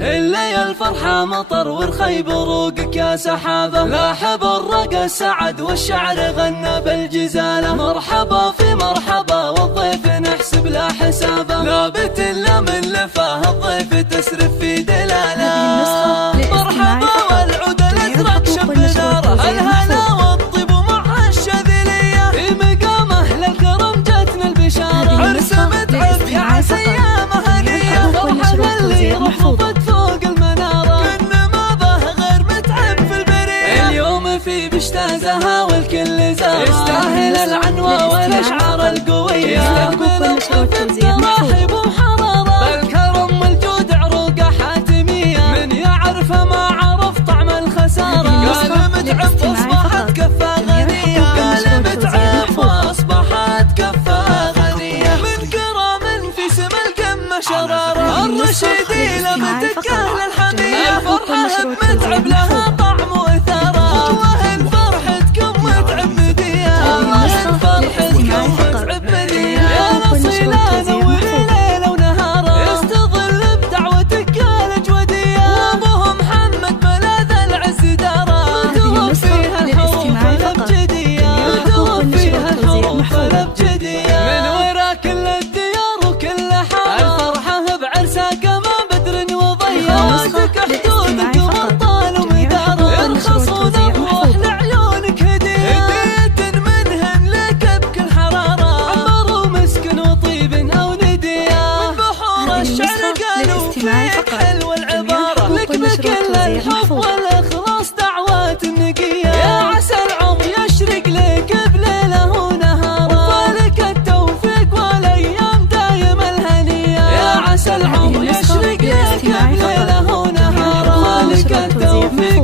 اللي الفرحة مطر والخيب روقك يا سحابة، لاحب الرقى سعد والشعر غنى بالجزالة. مرحبا في مرحبا والضيف نحسب لا حسابه، لا بت الا من لفاه الضيف تسرف في دلاله. مرحبا والعود الازرق شب ناره، الهنا والطيب ومع الشذليه، في مقامه للكرم جتنا البشاره. عرس متعب يا عسى ايامه هنيه، فرحه اللي رفضت فوق المناره، كنا ما به غير متعب في البريه. اليوم في بشتازها والكل زاره، يستاهل العنوى والاشعار القويه، يستقبل الضيف بترحيب وحراره، بالكرم والجود عروقه حاتميه، من يعرفه ما عرف طعم الخساره. قال متعب واصبحت كفه غنيه، قال متعب واصبحت كفه غنيه، من كرم في سما القمه شراره. الرشيدي لفتك اهل الحميه، الفرحه بمتعب لها طعم واثاره، واهل فرحتكم متعب مديه، واهل فرحتكم متعب مديه. يا نصيله نوري ليله ونهاره، يستظل بدعوتك يا الجوديه، وابوه محمد ملاذ العز داره، مدوب فيها الحروف الابجديه، مدوب فيها الحروف الابجديه. من ورا كل الديار وكل حاره، الفرحه بعرسها كما بدر وضيا، واسك حدودك وبطال ومداره، يرخصون ابوح لعيونك هديه، هديه منهن لك بكل حراره، عمر ومسكن وطيب او نديه، من بحور الشعر قالوا فيك حلو العباره، لك بكل الحب والاخلاص دعوات النقيه، يا عسى العمر يشرق لك بليله ونهاره، وفالك التوفيق والايام دايم الهنيه، يا عسى العمر يشرق لك بليله ونهاره، وفالك التوفيق